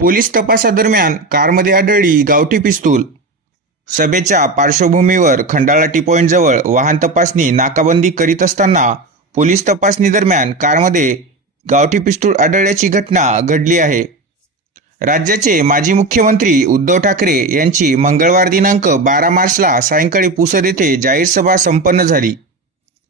Police तपासादरम्यान कारमध्ये आढळली गावठी पिस्तूल. सभेच्या पार्श्वभूमीवर खंडाळा टी पॉईंटजवळ वाहन तपासणी नाकाबंदी करीत असताना पोलीस तपासणी दरम्यान कारमध्ये गावठी पिस्तूल आढळल्याची घटना घडली आहे. राज्याचे माजी मुख्यमंत्री उद्धव ठाकरे यांची मंगळवार दिनांक बारा मार्चला सायंकाळी पुसद येथे जाहीर सभा संपन्न झाली.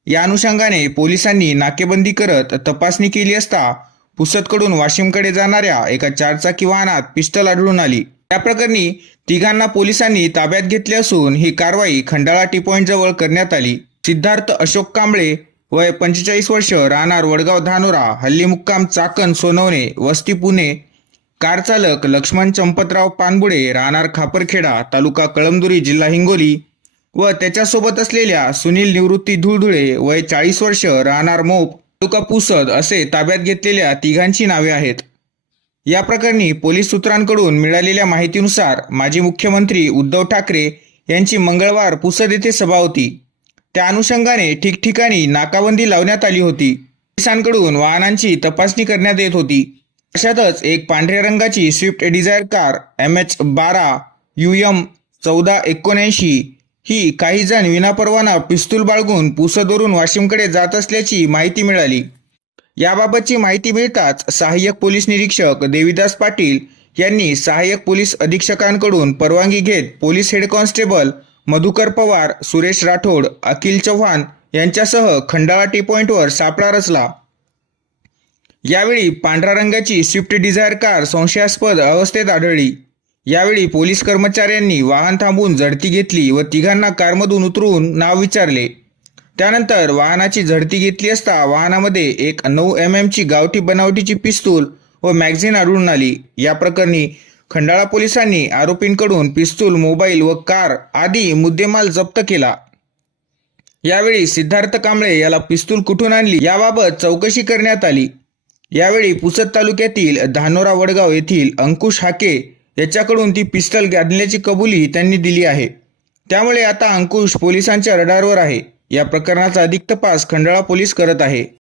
या अनुषंगाने पोलिसांनी नाकेबंदी करत तपासणी केली असता पुसदकडून वाशिमकडे जाणाऱ्या एका चारचाकी वाहनात पिस्टल आढळून आली. या प्रकरणी तिघांना पोलिसांनी ताब्यात घेतले असून ही कारवाई खंडाळा टी पॉईंट जवळ करण्यात आली. सिद्धार्थ अशोक कांबळे वय पंचेचाळीस वर्ष राहणार वडगाव धानोरा हल्ली मुक्काम चाकण सोनवणे वस्ती पुणे. कारचालक लक्ष्मण चंपतराव पानबुडे राहणार खापरखेडा तालुका कळमदुरी जिल्हा हिंगोली. व त्याच्यासोबत असलेल्या सुनील निवृत्ती धुळधुळे वय चाळीस वर्ष राहणार मोप तालुका पुसद असे ताब्यात घेतलेल्या तिघांची नावे आहेत. या प्रकरणी पोलीस सूत्रांकडून मिळालेल्या माहितीनुसार माजी मुख्यमंत्री उद्धव ठाकरे यांची मंगळवार पुसद येथे सभा होती. त्या अनुषंगाने ठिकठिकाणी नाकाबंदी लावण्यात आली होती. पोलिसांकडून वाहनांची तपासणी करण्यात येत होती. अशातच एक पांढऱ्या रंगाची Swift Dzire car M H बारा यू एम चौदा एकोणऐंशी ही काही जण विनापरवाना पिस्तूल बाळगून पुसदवरून वाशिमकडे जात असल्याची माहिती मिळाली. याबाबतची माहिती मिळताच सहाय्यक पोलीस निरीक्षक देविदास पाटील यांनी सहाय्यक पोलीस अधीक्षकांकडून परवानगी घेत police head constable Madhukar Pawar Suresh Rathod Akhil Chavan यांच्यासह खंडाळा टी पॉईंटवर सापळा रचला. यावेळी पांढऱ्या रंगाची स्विफ्ट डिझायर कार संशयास्पद अवस्थेत आढळली. यावेळी पोलीस कर्मचाऱ्यांनी वाहन थांबवून झडती घेतली व तिघांना कारमधून उतरून नाव विचारले. त्यानंतर वाहनाची झडती घेतली असता वाहनामध्ये एक नऊ एम एमची गावठी बनावटीची पिस्तूल व मॅगझिन आढळून आली. या प्रकरणी खंडाळा पोलिसांनी आरोपींकडून पिस्तूल मोबाईल व कार आदी मुद्देमाल जप्त केला. यावेळी सिद्धार्थ कांबळे याला पिस्तूल कुठून आणली याबाबत चौकशी करण्यात आली. यावेळी पुसद तालुक्यातील धानोरा वडगाव येथील अंकुश हाके याच्याकडून ती पिस्तल आणल्याची कबुली त्यांनी दिली आहे. त्यामुळे आता अंकुश पोलिसांच्या रडारवर आहे. या प्रकरणाचा अधिक तपास खंडाळा पोलीस करत आहे.